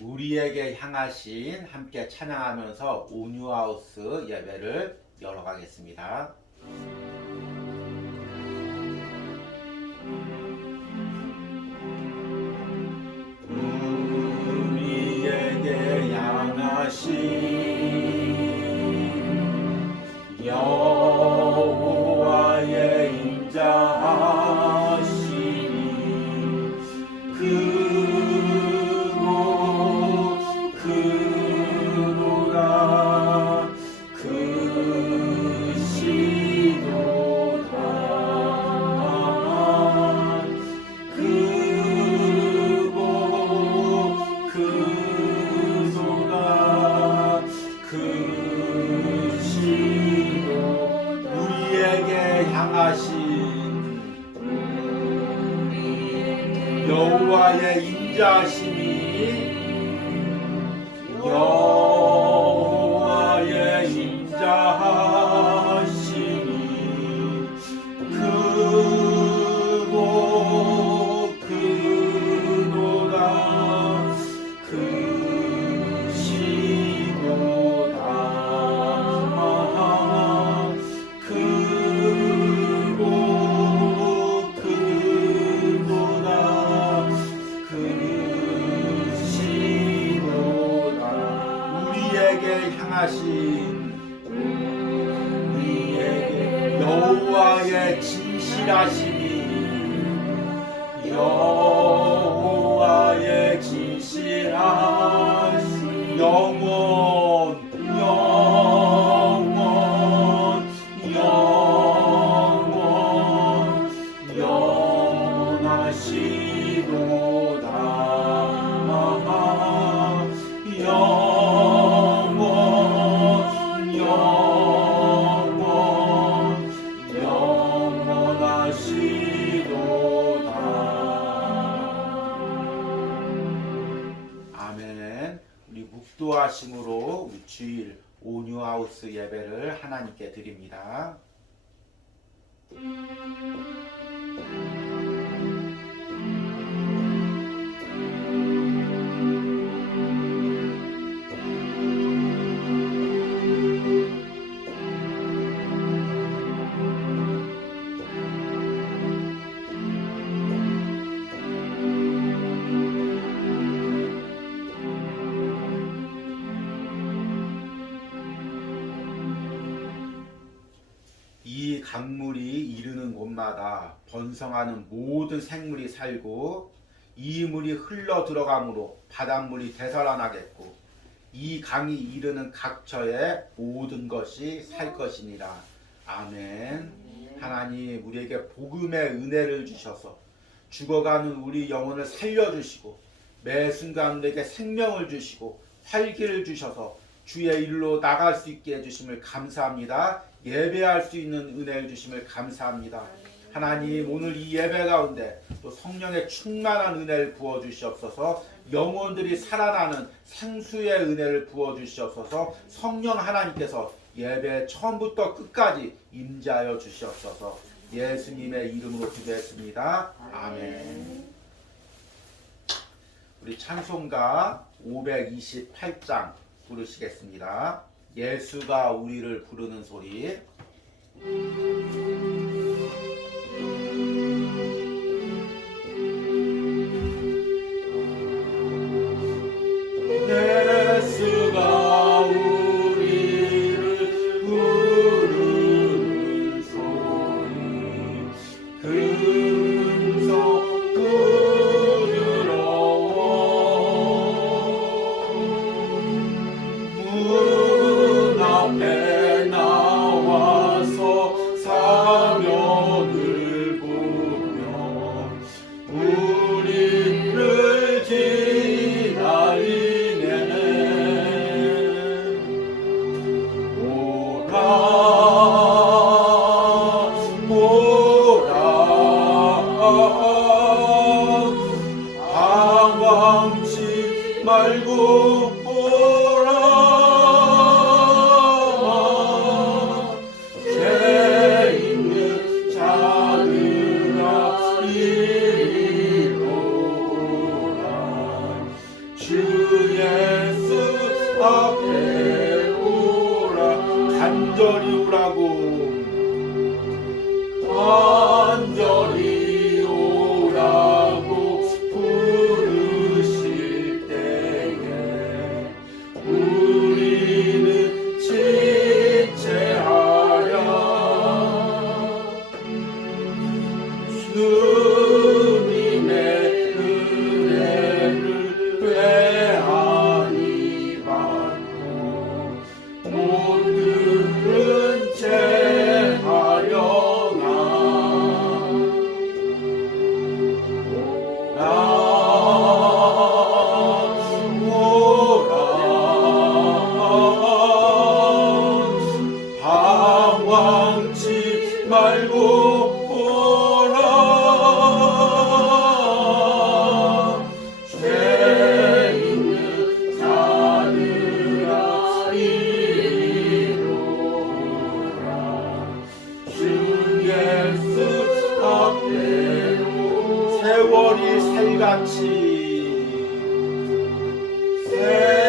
우리에게 향하신 함께 찬양하면서 온유하우스 예배를 열어가겠습니다. 우리에게 향하신 여호와의 인자하시니 그로다 우리에게 향하신 여호와의 인자하시니 여호와의 인자하시니 그로다 우리에게 여호와의 진실하시니 여호와의 진실하시니 아멘. 우리 묵도하심으로 우리 주일 온유하우스 예배를 하나님께 드립니다. 이 강물이 이르는 곳마다 번성하는 모든 생물이 살고 이 물이 흘러 들어가므로 바닷물이 되살아나겠고 이 강이 이르는 각처에 모든 것이 살 것이니라. 아멘. 하나님 우리에게 복음의 은혜를 주셔서 죽어가는 우리 영혼을 살려주시고 매 순간 우리에게 생명을 주시고 활기를 주셔서 주의 일로 나갈 수 있게 해주심을 감사합니다. 예배할 수 있는 은혜를 주심을 감사합니다. 하나님 오늘 이 예배 가운데 또 성령의 충만한 은혜를 부어주시옵소서. 영혼들이 살아나는 생수의 은혜를 부어주시옵소서. 성령 하나님께서 예배 처음부터 끝까지 임재하여 주시옵소서. 예수님의 이름으로 기도했습니다. 아멘. 우리 찬송가 528장 부르시겠습니다. 예수가 우리를 부르는 소리. 예수가 우리를 부르는 소리 금속 부드러워 문 앞에 나와서 사면을 보며 우리를 기다리네. 오라 방황치 말고 주 예수 앞에 오라. 간절히 오라고. 간절히 오라고 부르실 때에 우리는 지체하랴. 주님의 은혜를 회하니 받고 모든 죄하려나. 오라 방황치 말고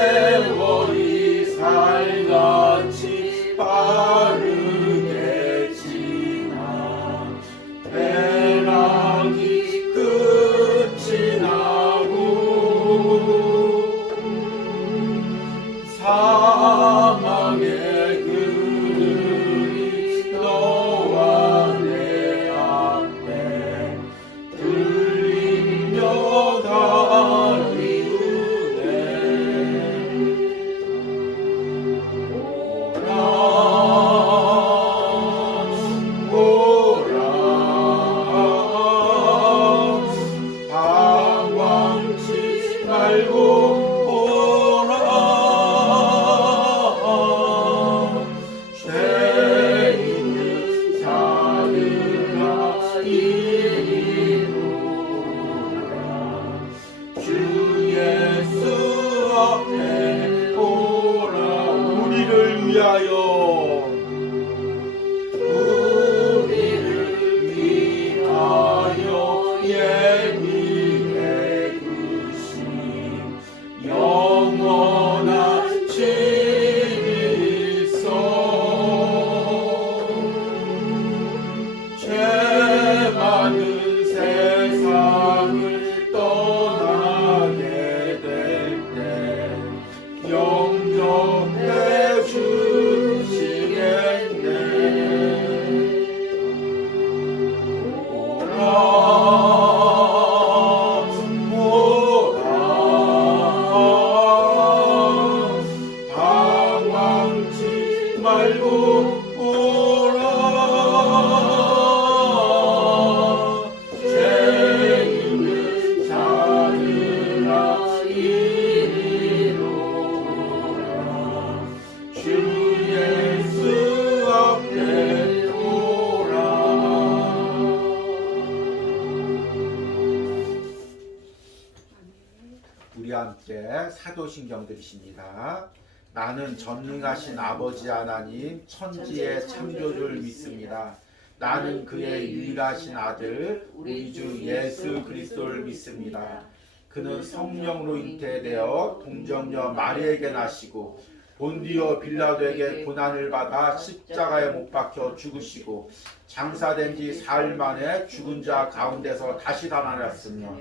세월이 살같이 빠르게 지나 배락이 끝이 나고 사망의 그늘이 너와 내 앞에 들리며 다니우네. 오라 방황치 말고 죄 있는 자들아 이리로라. 주 예수 앞에 오라. 우리를 위하여 예비해 두신 영원한 진리성. 죄 많은 세상을 떠나게 될 때 영접해 주시겠네. 방황치 말고 오라. 죄 있는 자들아 이리로라. 주 예수 앞에 오라. 우리 함께 사도신경 들으십니다. 나는 전능하신 아버지 하나님 천지의 창조주를 믿습니다. 나는 그의 유일하신 아들 우리 주 예수 그리스도를 믿습니다. 그는 성령으로 잉태되어 동정녀 마리에게 나시고 본디오 빌라도에게 고난을 받아 십자가에 못 박혀 죽으시고 장사된 지 사흘 만에 죽은 자 가운데서 다시 살아났으며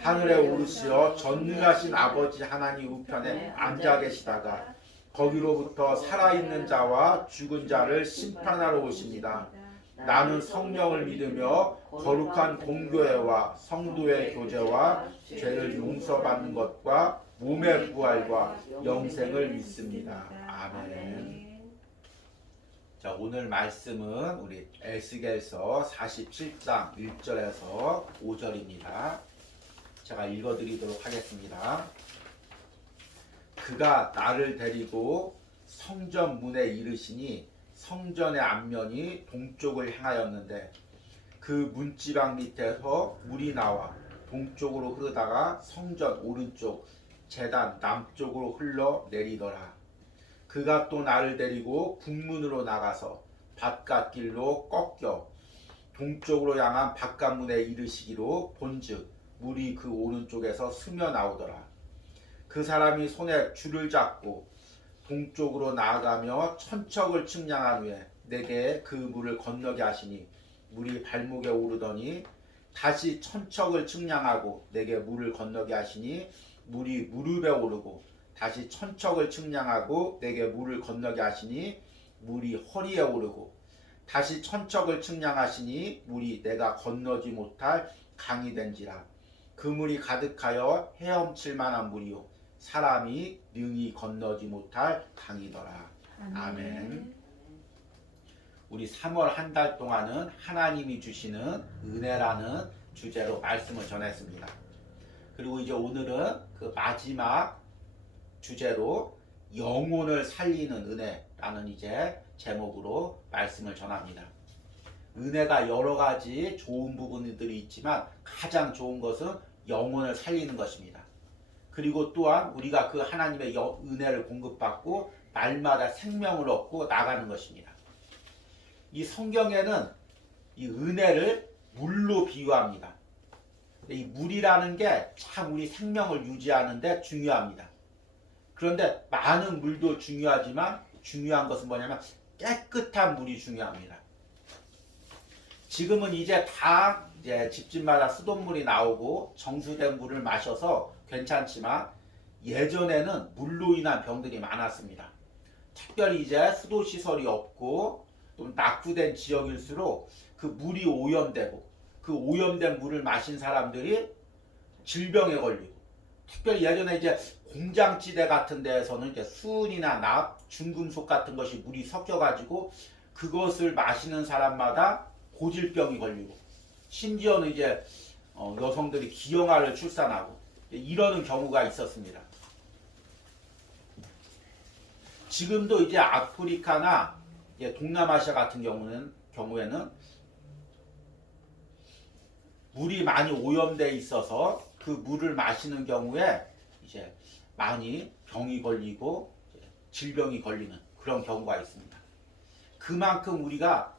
하늘에 오르시어 전능하신 아버지 하나님 우편에 앉아 계시다가 거기로부터 살아있는 자와 죽은 자를 심판하러 오십니다. 나는 성령을 믿으며 거룩한 공교회와 성도의 교제와 죄를 용서받는 것과 몸의 부활과 영생을 믿습니다. 아멘. 자, 오늘 말씀은 우리 에스겔서 47장 1절에서 5절입니다. 제가 읽어드리도록 하겠습니다. 그가 나를 데리고 성전 문에 이르시니 성전의 앞면이 동쪽을 향하였는데 그 문지방 밑에서 물이 나와 동쪽으로 흐르다가 성전 오른쪽 제단 남쪽으로 흘러 내리더라. 그가 또 나를 데리고 북문으로 나가서 바깥길로 꺾여 동쪽으로 향한 바깥문에 이르시기로 본즉 물이 그 오른쪽에서 스며 나오더라. 그 사람이 손에 줄을 잡고 동쪽으로 나아가며 천척을 측량한 후에 내게 그 물을 건너게 하시니 물이 발목에 오르더니 다시 천척을 측량하고 내게 물을 건너게 하시니 물이 무릎에 오르고 다시 천척을 측량하고 내게 물을 건너게 하시니 물이 허리에 오르고 다시 천척을 측량하시니 물이 내가 건너지 못할 강이 된지라. 그 물이 가득하여 헤엄칠 만한 물이요 사람이 능히 건너지 못할 강이더라. 아멘. 우리 3월 한 달 동안은 하나님이 주시는 은혜라는 주제로 말씀을 전했습니다. 그리고 이제 오늘은 그 마지막 주제로 영혼을 살리는 은혜라는 이제 제목으로 말씀을 전합니다. 은혜가 여러 가지 좋은 부분들이 있지만 가장 좋은 것은 영혼을 살리는 것입니다. 그리고 또한 우리가 그 하나님의 은혜를 공급받고 날마다 생명을 얻고 나가는 것입니다. 이 성경에는 이 은혜를 물로 비유합니다. 이 물이라는 게 참 우리 생명을 유지하는 데 중요합니다. 그런데 많은 물도 중요하지만 중요한 것은 뭐냐면 깨끗한 물이 중요합니다. 지금은 이제 다 집집마다 수돗물이 나오고 정수된 물을 마셔서 괜찮지만 예전에는 물로 인한 병들이 많았습니다. 특별히 이제 수도시설이 없고 또 낙후된 지역일수록 그 물이 오염되고 그 오염된 물을 마신 사람들이 질병에 걸리고 특별히 예전에 이제 공장지대 같은 데에서는 이제 수은이나 납, 중금속 같은 것이 물이 섞여가지고 그것을 마시는 사람마다 고질병이 걸리고 심지어는 이제 여성들이 기형아를 출산하고 이러는 경우가 있었습니다. 지금도 이제 아프리카나 동남아시아 같은 경우에는 물이 많이 오염돼 있어서 그 물을 마시는 경우에 이제 많이 병이 걸리고 질병이 걸리는 그런 경우가 있습니다. 그만큼 우리가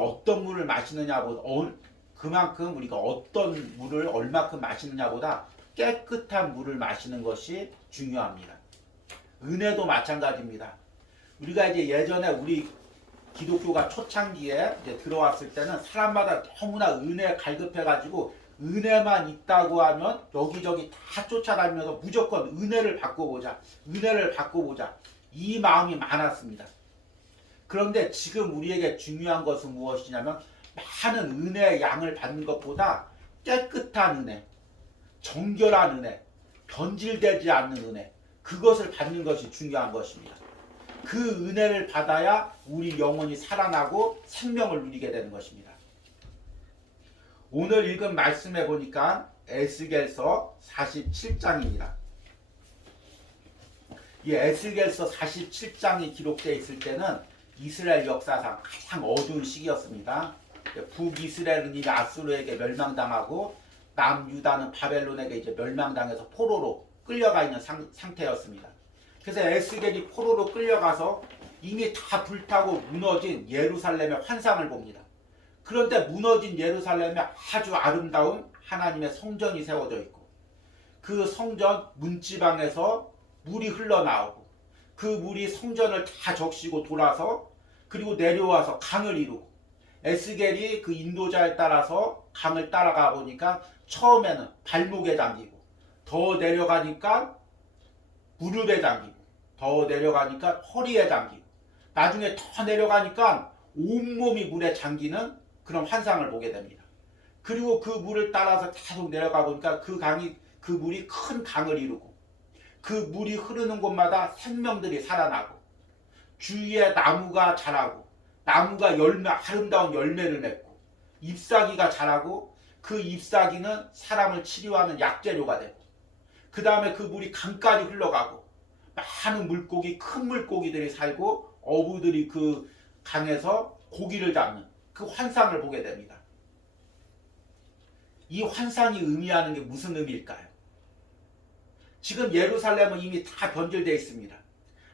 어떤 물을 마시느냐보다 그만큼 우리가 어떤 물을 얼마큼 마시느냐보다 깨끗한 물을 마시는 것이 중요합니다. 은혜도 마찬가지입니다. 우리가 이제 예전에 우리 기독교가 초창기에 이제 들어왔을 때는 사람마다 너무나 은혜에 갈급해가지고 은혜만 있다고 하면 여기저기 다 쫓아다니면서 무조건 은혜를 받고 보자, 은혜를 받고 보자 이 마음이 많았습니다. 그런데 지금 우리에게 중요한 것은 무엇이냐면 많은 은혜의 양을 받는 것보다 깨끗한 은혜, 정결한 은혜, 변질되지 않는 은혜 그것을 받는 것이 중요한 것입니다. 그 은혜를 받아야 우리 영혼이 살아나고 생명을 누리게 되는 것입니다. 오늘 읽은 말씀에 보니까 에스겔서 47장입니다. 이 에스겔서 47장이 기록되어 있을 때는 이스라엘 역사상 가장 어두운 시기였습니다. 북이스라엘은 이제 아수르에게 멸망당하고 남유다는 바벨론에게 이제 멸망당해서 포로로 끌려가 있는 상태였습니다. 그래서 에스겔이 포로로 끌려가서 이미 다 불타고 무너진 예루살렘의 환상을 봅니다. 그런데 무너진 예루살렘에 아주 아름다운 하나님의 성전이 세워져 있고 그 성전 문지방에서 물이 흘러나오고 그 물이 성전을 다 적시고 돌아서 그리고 내려와서 강을 이루고 에스겔이 그 인도자에 따라서 강을 따라가 보니까 처음에는 발목에 잠기고 더 내려가니까 무릎에 잠기고 더 내려가니까 허리에 잠기고 나중에 더 내려가니까 온몸이 물에 잠기는 그런 환상을 보게 됩니다. 그리고 그 물을 따라서 계속 내려가 보니까 그 물이 큰 강을 이루고 그 물이 흐르는 곳마다 생명들이 살아나고 주위에 나무가 자라고 나무가 아름다운 열매를 맺고 잎사귀가 자라고 그 잎사귀는 사람을 치료하는 약재료가 되고 그 다음에 그 물이 강까지 흘러가고 많은 물고기, 큰 물고기들이 살고 어부들이 그 강에서 고기를 잡는 그 환상을 보게 됩니다. 이 환상이 의미하는 게 무슨 의미일까요? 지금 예루살렘은 이미 다 변질되어 있습니다.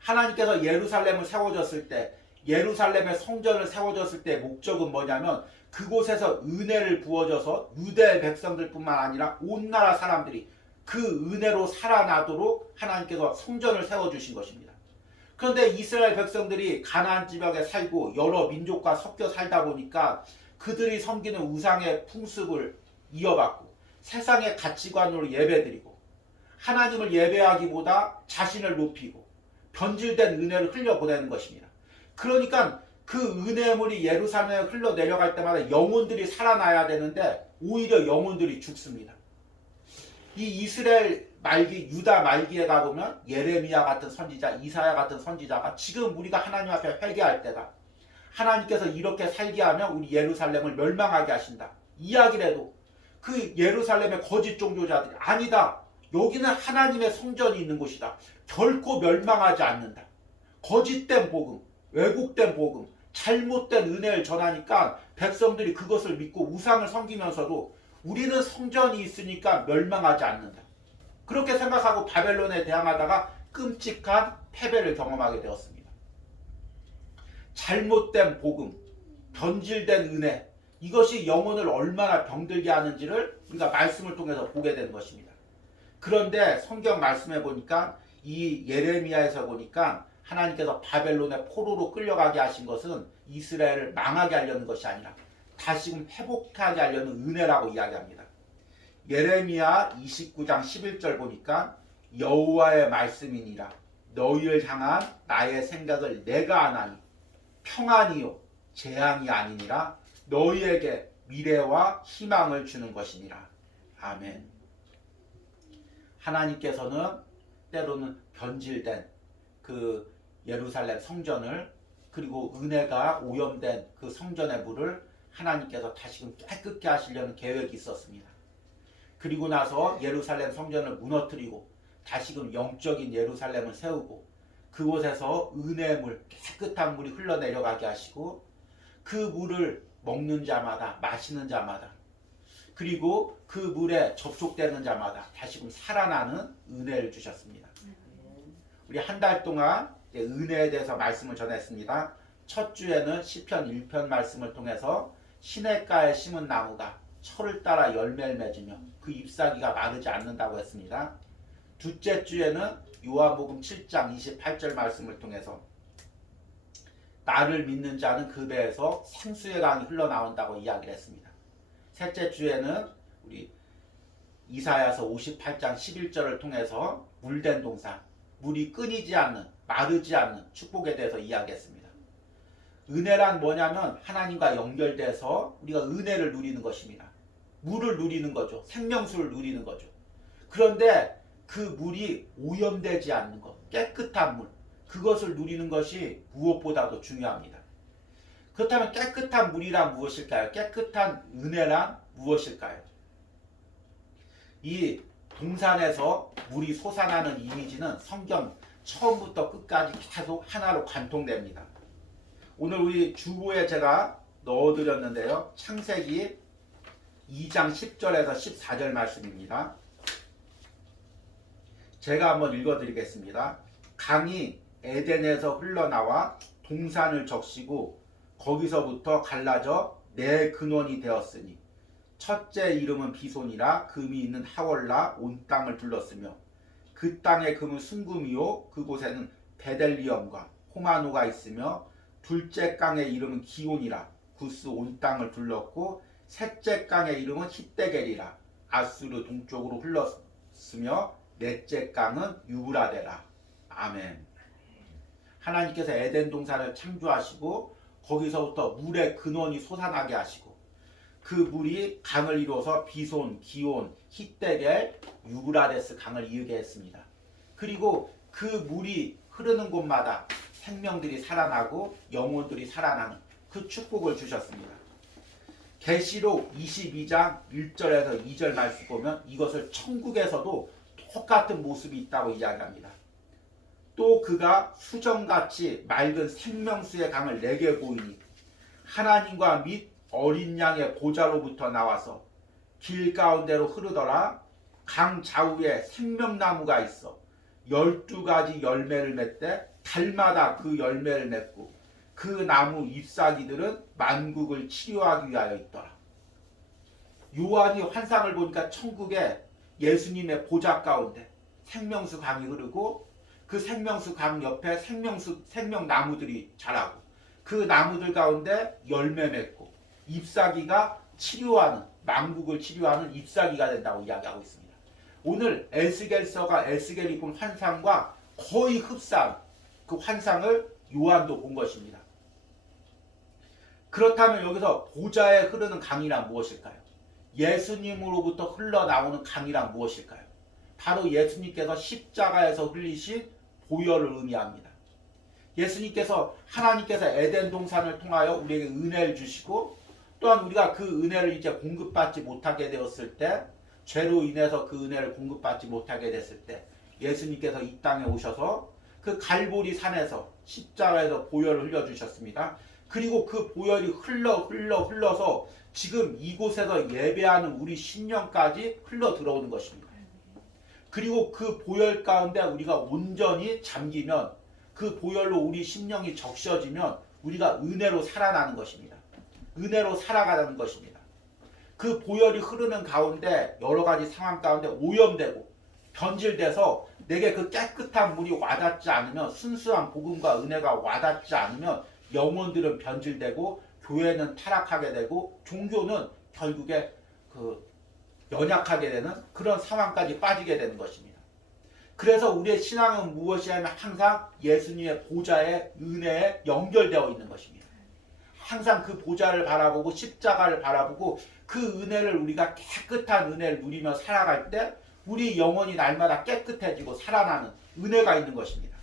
하나님께서 예루살렘을 세워졌을 때 예루살렘의 성전을 세워졌을 때 목적은 뭐냐면 그곳에서 은혜를 부어줘서 유대 백성들뿐만 아니라 온 나라 사람들이 그 은혜로 살아나도록 하나님께서 성전을 세워주신 것입니다. 그런데 이스라엘 백성들이 가나안 지역에 살고 여러 민족과 섞여 살다 보니까 그들이 섬기는 우상의 풍습을 이어받고 세상의 가치관으로 예배드리고 하나님을 예배하기보다 자신을 높이고 변질된 은혜를 흘려보내는 것입니다. 그러니까 그 은혜물이 예루살렘에 흘러내려갈 때마다 영혼들이 살아나야 되는데 오히려 영혼들이 죽습니다. 이 이스라엘 말기, 유다 말기에 가보면 예레미야 같은 선지자, 이사야 같은 선지자가 지금 우리가 하나님 앞에 회개할 때다. 하나님께서 이렇게 살게 하면 우리 예루살렘을 멸망하게 하신다. 이야기를 해도 그 예루살렘의 거짓 종교자들이 아니다. 여기는 하나님의 성전이 있는 곳이다. 결코 멸망하지 않는다. 거짓된 복음, 왜곡된 복음, 잘못된 은혜를 전하니까 백성들이 그것을 믿고 우상을 섬기면서도 우리는 성전이 있으니까 멸망하지 않는다. 그렇게 생각하고 바벨론에 대항하다가 끔찍한 패배를 경험하게 되었습니다. 잘못된 복음, 변질된 은혜, 이것이 영혼을 얼마나 병들게 하는지를 우리가 말씀을 통해서 보게 되는 것입니다. 그런데 성경 말씀에 보니까 이 예레미야에서 보니까 하나님께서 바벨론의 포로로 끌려가게 하신 것은 이스라엘을 망하게 하려는 것이 아니라 다시금 회복하게 하려는 은혜라고 이야기합니다. 예레미야 29장 11절 보니까 여호와의 말씀이니라 너희를 향한 나의 생각을 내가 아나니 평안이요 재앙이 아니니라 너희에게 미래와 희망을 주는 것이니라. 아멘. 하나님께서는 때로는 변질된 그 예루살렘 성전을 그리고 은혜가 오염된 그 성전의 물을 하나님께서 다시금 깨끗게 하시려는 계획이 있었습니다. 그리고 나서 예루살렘 성전을 무너뜨리고 다시금 영적인 예루살렘을 세우고 그곳에서 은혜의 물, 깨끗한 물이 흘러내려가게 하시고 그 물을 먹는 자마다 마시는 자마다 그리고 그 물에 접촉되는 자마다 다시금 살아나는 은혜를 주셨습니다. 우리 한 달 동안 은혜에 대해서 말씀을 전했습니다. 첫 주에는 시편 1편 말씀을 통해서 시냇가에 심은 나무가 철을 따라 열매를 맺으며 그 잎사귀가 마르지 않는다고 했습니다. 둘째 주에는 요한복음 7장 28절 말씀을 통해서 나를 믿는 자는 그 배에서 생수의 강이 흘러나온다고 이야기를 했습니다. 셋째 주에는 우리 이사야서 58장 11절을 통해서 물된 동산, 물이 끊이지 않는, 마르지 않는 축복에 대해서 이야기했습니다. 은혜란 뭐냐면 하나님과 연결돼서 우리가 은혜를 누리는 것입니다. 물을 누리는 거죠. 생명수를 누리는 거죠. 그런데 그 물이 오염되지 않는 것, 깨끗한 물, 그것을 누리는 것이 무엇보다도 중요합니다. 그렇다면 깨끗한 물이란 무엇일까요? 깨끗한 은혜란 무엇일까요? 이 동산에서 물이 솟아나는 이미지는 성경 처음부터 끝까지 계속 하나로 관통됩니다. 오늘 우리 주보에 제가 넣어드렸는데요. 창세기 2장 10절에서 14절 말씀입니다. 제가 한번 읽어드리겠습니다. 강이 에덴에서 흘러나와 동산을 적시고 거기서부터 갈라져 네 근원이 되었으니 첫째 이름은 비손이라 금이 있는 하월라 온 땅을 둘렀으며 그 땅의 금은 순금이요 그곳에는 베델리엄과 호마노가 있으며 둘째 강의 이름은 기온이라 구스 온 땅을 둘렀고 셋째 강의 이름은 hit데겔이라 아수르 동쪽으로 흘렀으며 넷째 강은 유브라데라. 아멘. 하나님께서 에덴 동산을 창조하시고 거기서부터 물의 근원이 솟아나게 하시고 그 물이 강을 이루어서 비손, 기온, hit데겔, 유브라데스 강을 이루게 했습니다. 그리고 그 물이 흐르는 곳마다 생명들이 살아나고 영혼들이 살아나는 그 축복을 주셨습니다. 계시록 22장 1절에서 2절 말씀 보면 이것을 천국에서도 똑같은 모습이 있다고 이야기합니다. 또 그가 수정같이 맑은 생명수의 강을 내게 보이니 하나님과 및 어린 양의 보좌로부터 나와서 길 가운데로 흐르더라. 강 좌우에 생명나무가 있어 12가지 열매를 맺되 달마다 그 열매를 맺고 그 나무 잎사귀들은 만국을 치료하기 위하여 있더라. 요한이 환상을 보니까 천국에 예수님의 보좌 가운데 생명수 강이 흐르고 그 생명수 강 옆에 생명나무들이 자라고 그 나무들 가운데 열매 맺고 잎사귀가 치료하는 만국을 치료하는 잎사귀가 된다고 이야기하고 있습니다. 오늘 에스겔서가 에스겔이 본 환상과 거의 흡사한 그 환상을 요한도 본 것입니다. 그렇다면 여기서 보좌에 흐르는 강이란 무엇일까요? 예수님으로부터 흘러나오는 강이란 무엇일까요? 바로 예수님께서 십자가에서 흘리신 보혈을 의미합니다. 예수님께서 하나님께서 에덴 동산을 통하여 우리에게 은혜를 주시고 또한 우리가 그 은혜를 이제 공급받지 못하게 되었을 때 죄로 인해서 그 은혜를 공급받지 못하게 됐을 때 예수님께서 이 땅에 오셔서 그 갈보리 산에서 십자가에서 보혈을 흘려주셨습니다. 그리고 그 보혈이 흘러서 지금 이곳에서 예배하는 우리 신령까지 흘러 들어오는 것입니다. 그리고 그 보혈 가운데 우리가 온전히 잠기면 그 보혈로 우리 심령이 적셔지면 우리가 은혜로 살아나는 것입니다. 은혜로 살아가는 것입니다. 그 보혈이 흐르는 가운데 여러 가지 상황 가운데 오염되고 변질돼서 내게 그 깨끗한 물이 와닿지 않으면 순수한 복음과 은혜가 와닿지 않으면 영혼들은 변질되고 교회는 타락하게 되고 종교는 결국에 연약하게 되는 그런 상황까지 빠지게 되는 것입니다. 그래서 우리의 신앙은 무엇이냐면 항상 예수님의 보좌의 은혜에 연결되어 있는 것입니다. 항상 그 보좌를 바라보고 십자가를 바라보고 그 은혜를 우리가 깨끗한 은혜를 누리며 살아갈 때 우리 영혼이 날마다 깨끗해지고 살아나는 은혜가 있는 것입니다.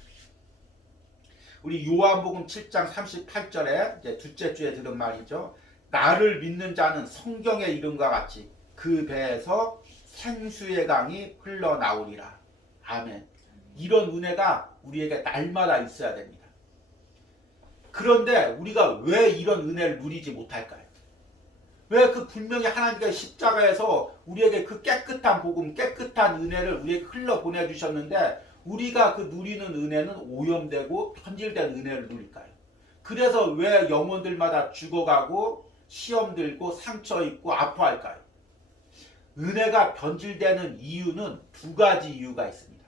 우리 요한복음 7장 38절에 이제 둘째 주에 들은 말이죠. 나를 믿는 자는 성경의 이름과 같이 그 배에서 생수의 강이 흘러나오리라. 아멘. 이런 은혜가 우리에게 날마다 있어야 됩니다. 그런데 우리가 왜 이런 은혜를 누리지 못할까요? 왜 그 분명히 하나님께서 십자가에서 우리에게 그 깨끗한 복음, 깨끗한 은혜를 우리에게 흘러 보내주셨는데 우리가 그 누리는 은혜는 오염되고 편질된 은혜를 누릴까요? 그래서 왜 영혼들마다 죽어가고 시험 들고 상처 입고 아파할까요? 은혜가 변질되는 이유는 두 가지 이유가 있습니다.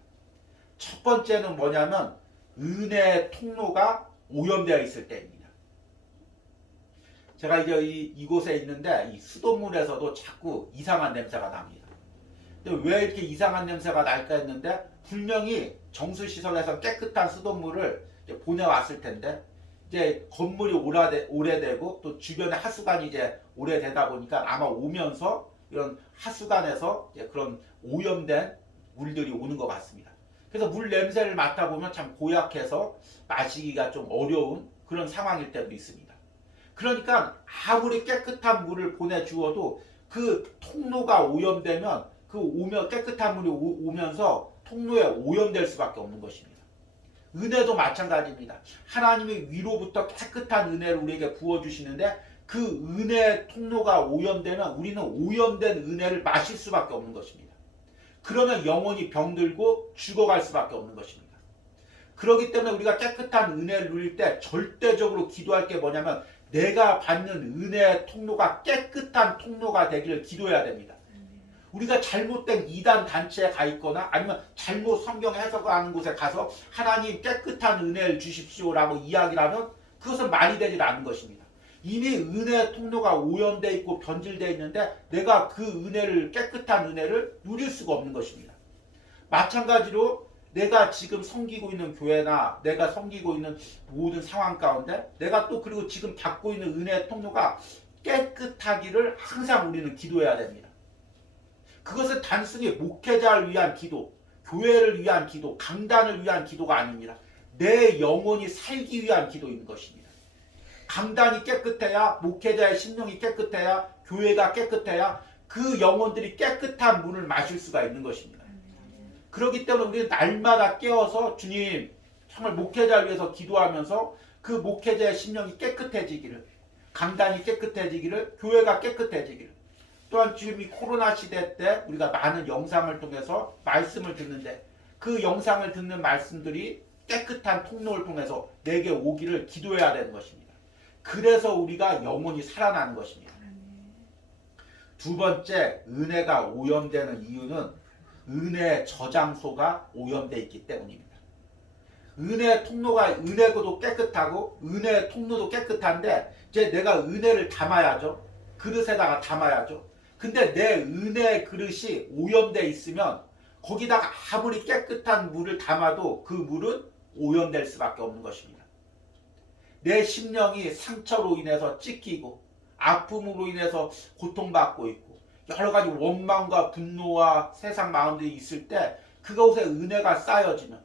첫 번째는 뭐냐면 은혜의 통로가 오염되어 있을 때입니다. 제가 이제 이곳에 있는데 이 수돗물에서도 자꾸 이상한 냄새가 납니다. 근데 왜 이렇게 이상한 냄새가 날까 했는데 분명히 정수시설에서 깨끗한 수돗물을 보내왔을 텐데 이제 건물이 오래되고 또 주변에 하수관이 이제 오래되다 보니까 아마 오면서 이런 하수관에서 그런 오염된 물들이 오는 것 같습니다. 그래서 물 냄새를 맡아보면 참 고약해서 마시기가 좀 어려운 그런 상황일 때도 있습니다. 그러니까 아무리 깨끗한 물을 보내주어도 그 통로가 오염되면 깨끗한 물이 오면서 통로에 오염될 수밖에 없는 것입니다. 은혜도 마찬가지입니다. 하나님이 위로부터 깨끗한 은혜를 우리에게 부어주시는데 그 은혜의 통로가 오염되면 우리는 오염된 은혜를 마실 수밖에 없는 것입니다. 그러면 영혼이 병들고 죽어갈 수밖에 없는 것입니다. 그렇기 때문에 우리가 깨끗한 은혜를 누릴 때 절대적으로 기도할 게 뭐냐면 내가 받는 은혜의 통로가 깨끗한 통로가 되기를 기도해야 됩니다. 우리가 잘못된 이단 단체에 가 있거나 아니면 잘못 성경 해석하는 곳에 가서 하나님 깨끗한 은혜를 주십시오라고 이야기를 하면 그것은 말이 되질 않는 것입니다. 이미 은혜의 통로가 오염되어 있고 변질되어 있는데 내가 그 은혜를 깨끗한 은혜를 누릴 수가 없는 것입니다. 마찬가지로 내가 지금 섬기고 있는 교회나 내가 섬기고 있는 모든 상황 가운데 내가 또 그리고 지금 받고 있는 은혜의 통로가 깨끗하기를 항상 우리는 기도해야 됩니다. 그것은 단순히 목회자를 위한 기도, 교회를 위한 기도, 강단을 위한 기도가 아닙니다. 내 영혼이 살기 위한 기도인 것입니다. 강단이 깨끗해야 목회자의 심령이 깨끗해야 교회가 깨끗해야 그 영혼들이 깨끗한 물을 마실 수가 있는 것입니다. 그렇기 때문에 우리는 날마다 깨어서 주님 정말 목회자를 위해서 기도하면서 그 목회자의 심령이 깨끗해지기를 강단이 깨끗해지기를 교회가 깨끗해지기를 또한 지금 이 코로나 시대 때 우리가 많은 영상을 통해서 말씀을 듣는데 그 영상을 듣는 말씀들이 깨끗한 통로를 통해서 내게 오기를 기도해야 되는 것입니다. 그래서 우리가 영혼이 살아나는 것입니다. 두 번째 은혜가 오염되는 이유는 은혜의 저장소가 오염되어 있기 때문입니다. 은혜의 통로가 은혜고도 깨끗하고 은혜의 통로도 깨끗한데 이제 내가 은혜를 담아야죠. 그릇에다가 담아야죠. 근데 내 은혜의 그릇이 오염되어 있으면 거기다가 아무리 깨끗한 물을 담아도 그 물은 오염될 수밖에 없는 것입니다. 내 심령이 상처로 인해서 찢기고 아픔으로 인해서 고통받고 있고 여러 가지 원망과 분노와 세상 마음들이 있을 때 그곳에 은혜가 쌓여지면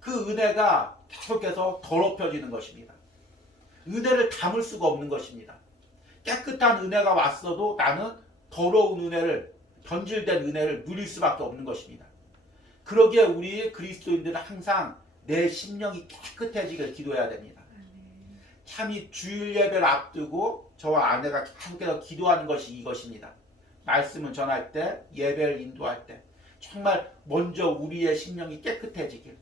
그 은혜가 계속해서 더럽혀지는 것입니다. 은혜를 담을 수가 없는 것입니다. 깨끗한 은혜가 왔어도 나는 더러운 은혜를, 변질된 은혜를 누릴 수밖에 없는 것입니다. 그러기에 우리 그리스도인들은 항상 내 심령이 깨끗해지길 기도해야 됩니다. 참이 주일 예배를 앞두고 저와 아내가 계속해서 기도하는 것이 이것입니다. 말씀을 전할 때, 예배를 인도할 때 정말 먼저 우리의 심령이 깨끗해지길,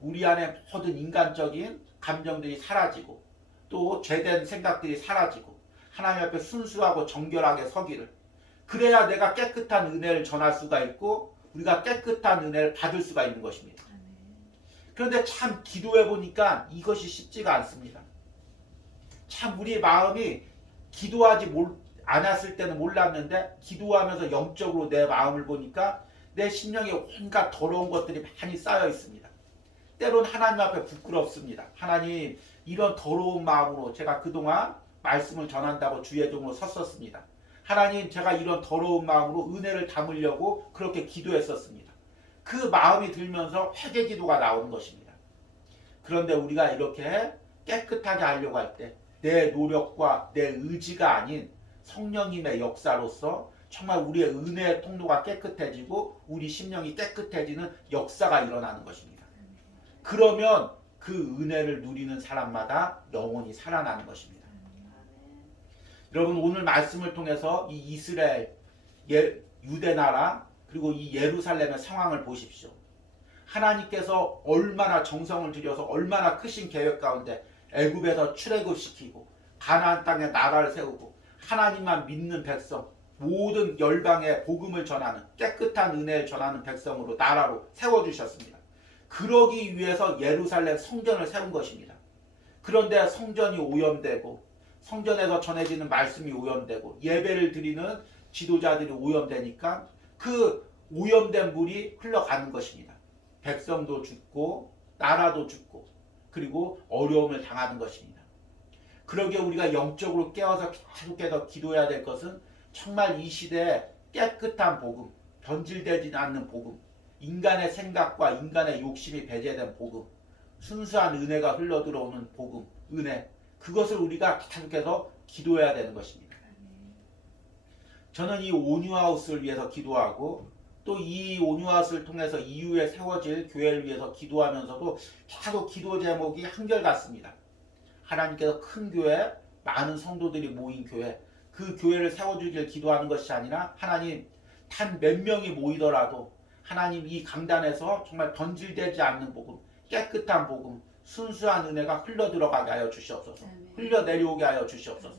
우리 안에 모든 인간적인 감정들이 사라지고 또 죄된 생각들이 사라지고 하나님 앞에 순수하고 정결하게 서기를, 그래야 내가 깨끗한 은혜를 전할 수가 있고 우리가 깨끗한 은혜를 받을 수가 있는 것입니다. 그런데 참 기도해 보니까 이것이 쉽지가 않습니다. 참 우리 마음이 기도하지 않았을 때는 몰랐는데 기도하면서 영적으로 내 마음을 보니까 내 심령에 온갖 더러운 것들이 많이 쌓여 있습니다. 때론 하나님 앞에 부끄럽습니다. 하나님, 이런 더러운 마음으로 제가 그동안 말씀을 전한다고 주의 종으로 섰었습니다. 하나님, 제가 이런 더러운 마음으로 은혜를 담으려고 그렇게 기도했었습니다. 그 마음이 들면서 회개 기도가 나오는 것입니다. 그런데 우리가 이렇게 깨끗하게 하려고 할 때 내 노력과 내 의지가 아닌 성령님의 역사로서 정말 우리의 은혜의 통로가 깨끗해지고 우리 심령이 깨끗해지는 역사가 일어나는 것입니다. 그러면 그 은혜를 누리는 사람마다 영원히 살아나는 것입니다. 여러분, 오늘 말씀을 통해서 이 이스라엘, 유대 나라 그리고 이 예루살렘의 상황을 보십시오. 하나님께서 얼마나 정성을 들여서 얼마나 크신 계획 가운데 애굽에서 출애굽시키고 가나안 땅에 나라를 세우고 하나님만 믿는 백성, 모든 열방에 복음을 전하는 깨끗한 은혜를 전하는 백성으로 나라로 세워주셨습니다. 그러기 위해서 예루살렘 성전을 세운 것입니다. 그런데 성전이 오염되고 성전에서 전해지는 말씀이 오염되고 예배를 드리는 지도자들이 오염되니까 그 오염된 물이 흘러가는 것입니다. 백성도 죽고 나라도 죽고 그리고 어려움을 당하는 것입니다. 그러기에 우리가 영적으로 깨어서 계속해서 기도해야 될 것은 정말 이 시대에 깨끗한 복음, 변질되지 않는 복음, 인간의 생각과 인간의 욕심이 배제된 복음, 순수한 은혜가 흘러들어오는 복음, 은혜, 그것을 우리가 계속해서 기도해야 되는 것입니다. 저는 이 온유하우스를 위해서 기도하고 또 이 온유하우스를 통해서 이후에 세워질 교회를 위해서 기도하면서도 계속 기도 제목이 한결같습니다. 하나님께서 큰 교회, 많은 성도들이 모인 교회, 그 교회를 세워주길 기도하는 것이 아니라 하나님, 단 몇 명이 모이더라도 하나님 이 강단에서 정말 변질되지 않는 복음, 깨끗한 복음, 순수한 은혜가 흘러들어가게 하여 주시옵소서. 흘러내려오게 하여 주시옵소서.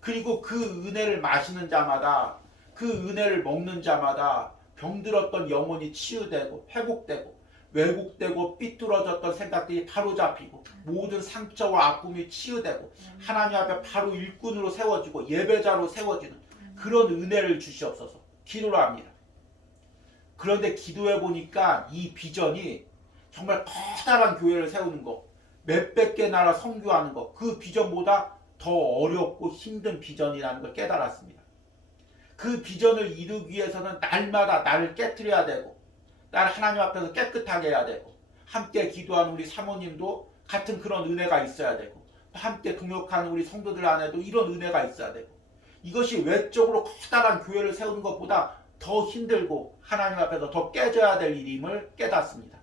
그리고 그 은혜를 마시는 자마다, 그 은혜를 먹는 자마다 병들었던 영혼이 치유되고 회복되고 왜곡되고 삐뚤어졌던 생각들이 바로잡히고 모든 상처와 아픔이 치유되고 하나님 앞에 바로 일꾼으로 세워지고 예배자로 세워지는 그런 은혜를 주시옵소서. 기도를 합니다. 그런데 기도해 보니까 이 비전이 정말 커다란 교회를 세우는 것, 몇백 개 나라 선교하는 것, 그 비전보다 더 어렵고 힘든 비전이라는 걸 깨달았습니다. 그 비전을 이루기 위해서는 날마다 나를 깨트려야 되고 나를 하나님 앞에서 깨끗하게 해야 되고 함께 기도하는 우리 사모님도 같은 그런 은혜가 있어야 되고 함께 동역하는 우리 성도들 안에도 이런 은혜가 있어야 되고 이것이 외적으로 커다란 교회를 세우는 것보다 더 힘들고 하나님 앞에서 더 깨져야 될 일임을 깨닫습니다.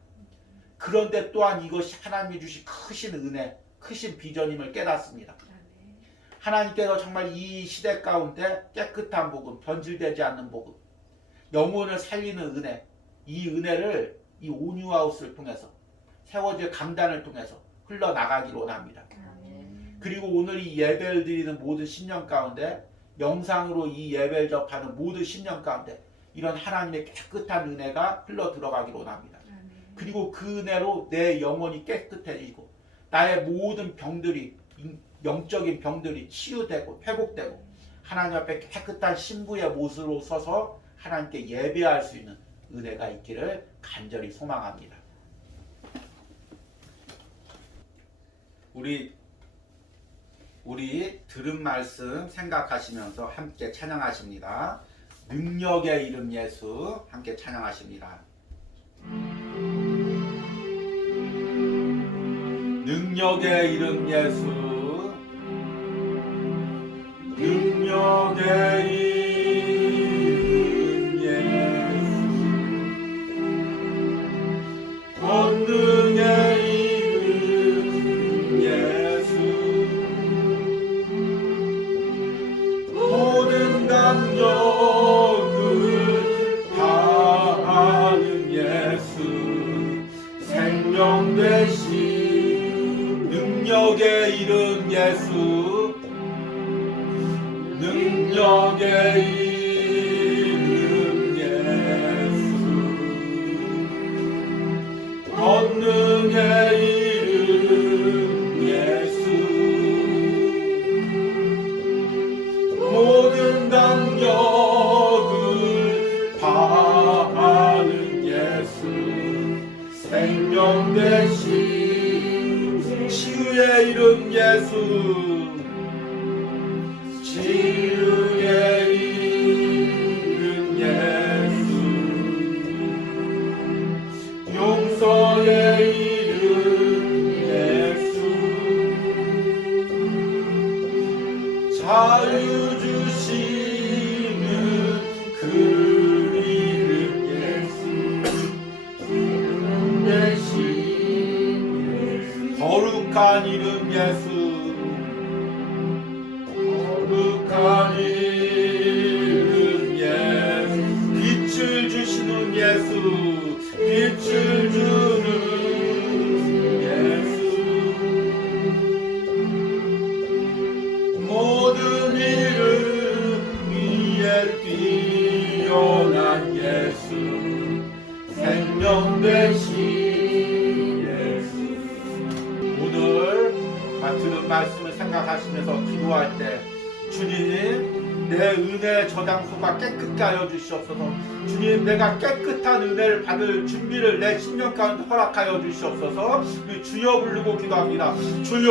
그런데 또한 이것이 하나님이 주신 크신 은혜, 크신 비전임을 깨닫습니다. 하나님께서 정말 이 시대 가운데 깨끗한 복음, 변질되지 않는 복음, 영혼을 살리는 은혜, 이 은혜를 이 온유하우스를 통해서 세워질 강단을 통해서 흘러나가기를 원합니다. 그리고 오늘 이 예배를 드리는 모든 심령 가운데 명상으로 이 예배를 접하는 모든 심령 가운데 이런 하나님의 깨끗한 은혜가 흘러 들어가기로 원합니다. 그리고 그 은혜로 내 영혼이 깨끗해지고 나의 모든 병들이, 영적인 병들이 치유되고 회복되고 하나님 앞에 깨끗한 신부의 모습으로 서서 하나님께 예배할 수 있는 은혜가 있기를 간절히 소망합니다. 우리 들은 말씀 생각하시면서 함께 찬양하십니다. 능력의 이름 예수 함께 찬양하십니다. 능력의 이름 예수, 능력의 이름 예수, 권능의 이름 예수, 모든 강력을 다하는 예수, 생명 되신 능력의 이름 예수, 능력의 이름 예수, 권능의 이름 예수, 모든 강력을 다하는 예수, 생명 되신 치유의 이름 예수, 치유의 이름 예수, 용서의 이름 예수, 자유 주시는 그 이름 예수, 대신 거룩한 이름 예수, 거룩한 이름 예수, 빛을 주시는 예수, 빛을 주는 예수, 모든 이름 위에 뛰어난 예수, 생명 되신 예수. 오늘 들은 말씀을 생각하시면서 기도할 때 주님, 내 은혜 저장소가 깨끗게 하여 주시옵소서. 주님, 내가 깨끗한 은혜를 받을 준비를 내 심령 가운데 허락하여 주시옵소서. 주여 부르고 기도합니다. 주여,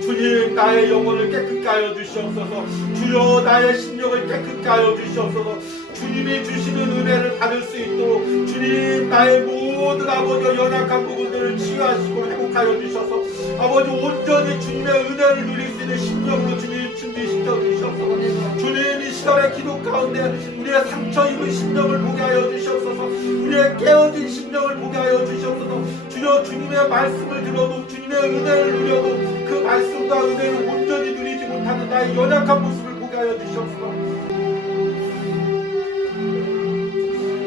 주님, 나의 영혼을 깨끗게 하여 주시옵소서. 주여, 나의 심령을 깨끗게 하여 주시옵소서. 주님이 주시는 은혜를 받을 수 있도록 주님, 나의 모든 아버지 연약한 부분들을 치유하시고 회복하여 주셔서 아버지 온전히 주님의 은혜를 누릴 수 있는 심령으로 주님 준비시켜 주시옵소서. 주님, 이 시간의 기도 가운데 우리의 상처 입은 심령을 보게 하여 주시옵소서. 우리의 깨어진 심령을 보게 하여 주시옵소서. 주여, 주님의 말씀을 들어도 주님의 은혜를 누려도 그 말씀과 은혜를 온전히 누리지 못하는 나의 연약한 모습을 보게 하여 주시옵소서.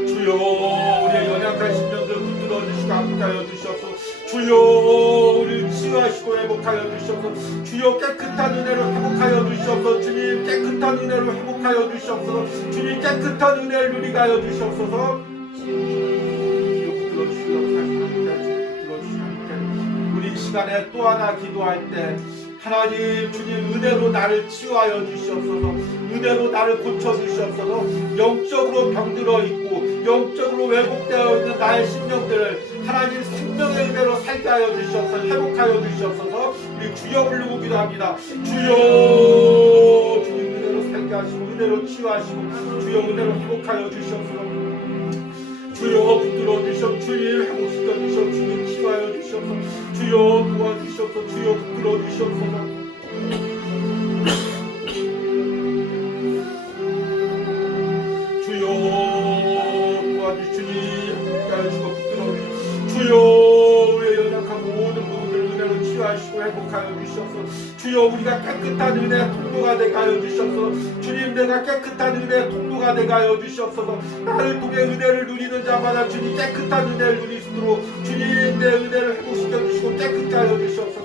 주여, 우리의 연약한 심령들 붙들어 주시고 함께하여 주시옵소서. 주여, 우리를 치유하시고 회복하여 주시옵소서. 주여, 깨끗한 은혜로 회복하여 주시옵소서. 주님, 깨끗한 은혜로 회복하여 주시옵소서. 주님, 깨끗한 은혜를 누리게 하여 주시옵소서. 주여, 붙들어 주시옵소서. 우리 이 시간에 또 하나 기도할 때 하나님, 주님, 은혜로 나를 치유하여 주시옵소서. 은혜로 나를 고쳐주시옵소서. 영적으로 병들어 있고 영적으로 왜곡되어 있는 나의 심령들을 하나님 생명의 은혜로 살게 하여 주시옵소서. 회복하여 주시옵소서. 우리 주여 부르고 기도합니다. 주여, 주님 은혜로 살게 하시고 은혜로 치유하시고 주여 은혜로 회복하여 주시옵소서. 주여 붙들어 주시옵소서. 주님 회복시켜 주시옵소서. 주님 치유하여 주시옵소서. 주여 도와주시옵소서. 주여 붙들어 주시옵소서. 주여 도와주시니 함께하시고 붙들어 주시옵소서. 주여 우리의 연약한 모든 부분들을 은혜로 치유하시고 회복하여 주시옵소서. 주여 우리가 깨끗한 은혜의 통로가 되게 하여 주시옵소서. 주님, 내가 깨끗한 은혜의 통로가 되게 하여 주시옵소서. 나를 통해 은혜를 누리는 자마다 주님 깨끗한 은혜를 누릴 수 있도록 주님 내 은혜를 회복시켜 주시고 깨끗게 하여 주시옵소서.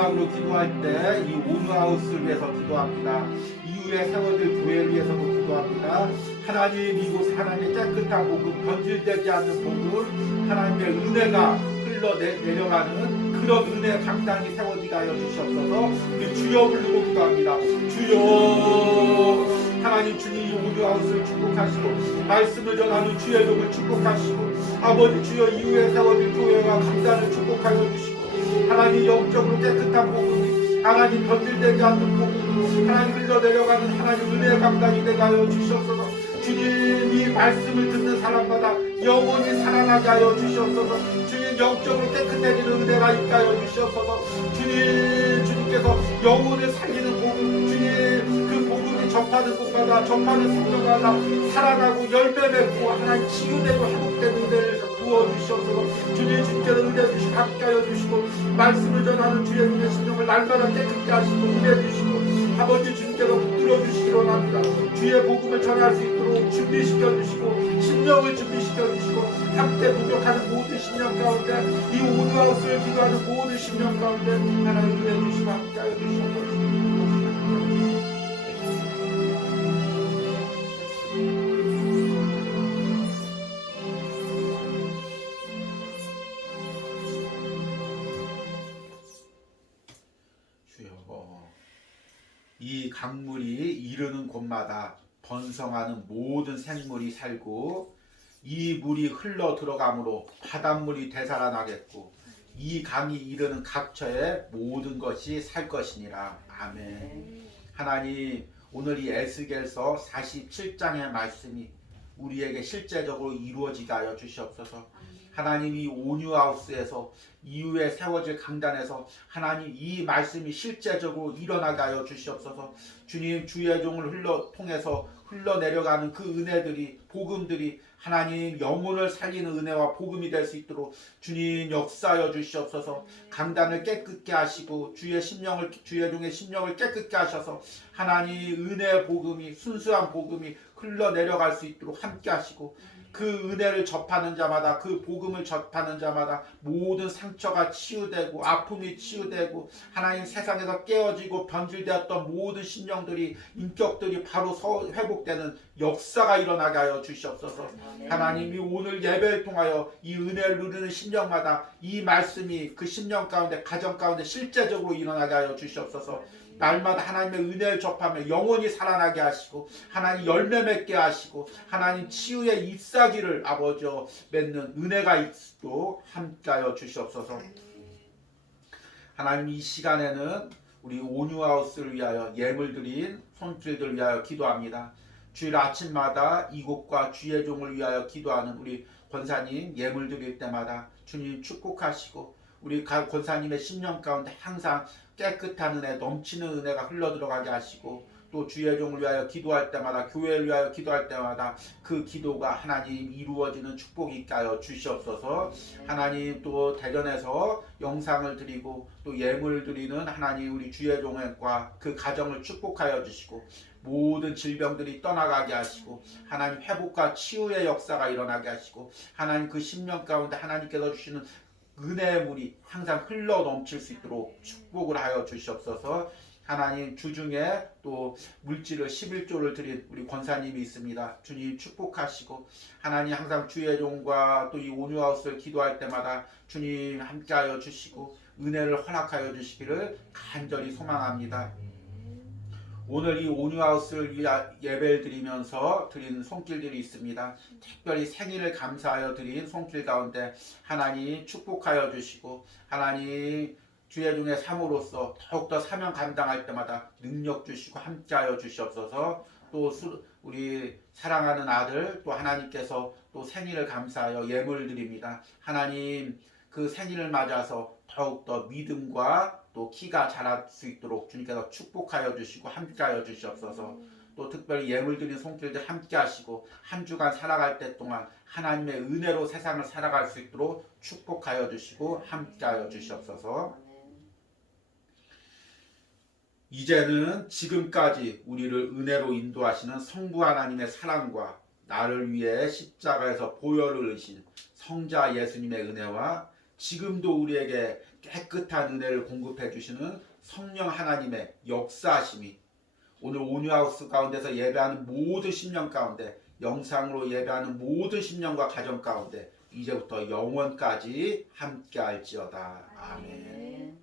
마지막으로 기도할 때 이 온누하우스를 위해서 기도합니다. 이후에 세워질 교회를 위해서도 기도합니다. 하나님 이곳 하나님의 깨끗한 복음, 변질되지 않는 복음, 하나님의 은혜가 흘러내려가는 그런 은혜 강단이 세워지게 하여 주시옵소서. 우리 주여 부르고 기도합니다. 주여. 하나님 주님 이 온누하우스를 축복하시고 말씀을 전하는 주의 종을 축복하시고 아버지 주여 이후에 세워질 교회와 강단을 축복하여 주시고 하나님 영적으로 깨끗한 복음, 하나님 변질되지 않는 복음, 하나님 흘러내려가는 하나님 은혜의 강단이 되게 하여 주시옵소서. 주님 이 말씀을 듣는 사람마다 영원히 살아나게 하여 주시옵소서. 주님 영적으로 깨끗해지는 은혜가 있게 하여 주시옵소서. 주님께서 영혼을 살리는 복음, 주님 그 복음이 접하는 곳마다 접하는 성도마다 살아나고 열매 맺고 하나님 치유되고 회복되는 은혜를 부어주시옵소서. 주님께서 은혜 주시고 함께 하여 주시고 말씀을 전하는 주의 눈의 심령을 날마다 깨끗게 하시고 은혜 주시고 아버지 주님께서 붙들어 주시기 원합니다. 주의 복음을 전할 수 있도록 준비시켜 주시고 심령을 준비시켜 주시고 함께 부족하는 모든 심령 가운데 이 온누하우스를 기도하는 모든 심령 가운데 하나님 은혜 주시고 함께 하여 주시옵소서. 이 강물이 이르는 곳마다 번성하는 모든 생물이 살고 이 물이 흘러 들어가므로 바닷물이 되살아나겠고 이 강이 이르는 각처에 모든 것이 살 것이니라. 아멘. 하나님 오늘 이 에스겔서 47장의 말씀이 우리에게 실제적으로 이루어지게 하여 주시옵소서. 하나님 이 온누하우스에서 이후에 세워질 강단에서 하나님 이 말씀이 실제적으로 일어나게 하여 주시옵소서. 주님 주의 종을 통해서 흘러내려가는 그 은혜들이 복음들이 하나님 영혼을 살리는 은혜와 복음이 될 수 있도록 주님 역사하여 주시옵소서. 강단을 깨끗게 하시고 주의 종의 심령을 깨끗게 하셔서 하나님 은혜의 복음이 순수한 복음이 흘러내려갈 수 있도록 함께 하시고 그 은혜를 접하는 자마다 그 복음을 접하는 자마다 모든 상처가 치유되고 아픔이 치유되고 하나님 세상에서 깨어지고 변질되었던 모든 심령들이 인격들이 바로 회복되는 역사가 일어나게 하여 주시옵소서. 하나님이 오늘 예배를 통하여 이 은혜를 누리는 심령마다 이 말씀이 그 심령 가운데 가정 가운데 실제적으로 일어나게 하여 주시옵소서. 날마다 하나님의 은혜를 접하며 영원히 살아나게 하시고 하나님 열매 맺게 하시고 하나님 치유의 잎사귀를 아버지 맺는 은혜가 있도록 함께하여 주시옵소서. 하나님 이 시간에는 우리 온누하우스를 위하여 예물 드린 손길들 위하여 기도합니다. 주일 아침마다 이곳과 주의 종을 위하여 기도하는 우리 권사님 예물 드릴 때마다 주님 축복하시고 우리 권사님의 심령 가운데 항상 깨끗한 은혜 넘치는 은혜가 흘러들어가게 하시고 또 주의 종을 위하여 기도할 때마다 교회를 위하여 기도할 때마다 그 기도가 하나님 이루어지는 축복이 있게 하여 주시옵소서. 하나님 또 대전에서 영상을 드리고 또 예물을 드리는 하나님 우리 주의 종과 그 가정을 축복하여 주시고 모든 질병들이 떠나가게 하시고 하나님 회복과 치유의 역사가 일어나게 하시고 하나님 그 심령 가운데 하나님께서 주시는 은혜의 물이 항상 흘러 넘칠 수 있도록 축복을 하여 주시옵소서. 하나님 주중에 또 물질을 11조를 드린 우리 권사님이 있습니다. 주님 축복하시고 하나님 항상 주의 종과 또 이 온누하우스를 기도할 때마다 주님 함께하여 주시고 은혜를 허락하여 주시기를 간절히 소망합니다. 오늘 이 온누하우스를 위하 예배를 드리면서 드린 손길들이 있습니다. 특별히 생일을 감사하여 드린 손길 가운데 하나님 축복하여 주시고 하나님 주의 종의 삶으로서 더욱더 사명 감당할 때마다 능력 주시고 함께하여 주시옵소서. 또 우리 사랑하는 아들 또 하나님께서 또 생일을 감사하여 예물 드립니다. 하나님 그 생일을 맞아서 더욱더 믿음과 또 키가 자랄 수 있도록 주님께서 축복하여 주시고 함께하여 주시옵소서. 또 특별히 예물 드린 손길들 함께 하시고 한 주간 살아갈 때 동안 하나님의 은혜로 세상을 살아갈 수 있도록 축복하여 주시고 함께하여 주시옵소서. 이제는 지금까지 우리를 은혜로 인도하시는 성부 하나님의 사랑과 나를 위해 십자가에서 보혈을 흘리신 성자 예수님의 은혜와 지금도 우리에게 깨끗한 은혜를 공급해 주시는 성령 하나님의 역사하심이 오늘 온유하우스 가운데서 예배하는 모든 심령 가운데, 영상으로 예배하는 모든 심령과 가정 가운데 이제부터 영원까지 함께 할지어다. 아멘.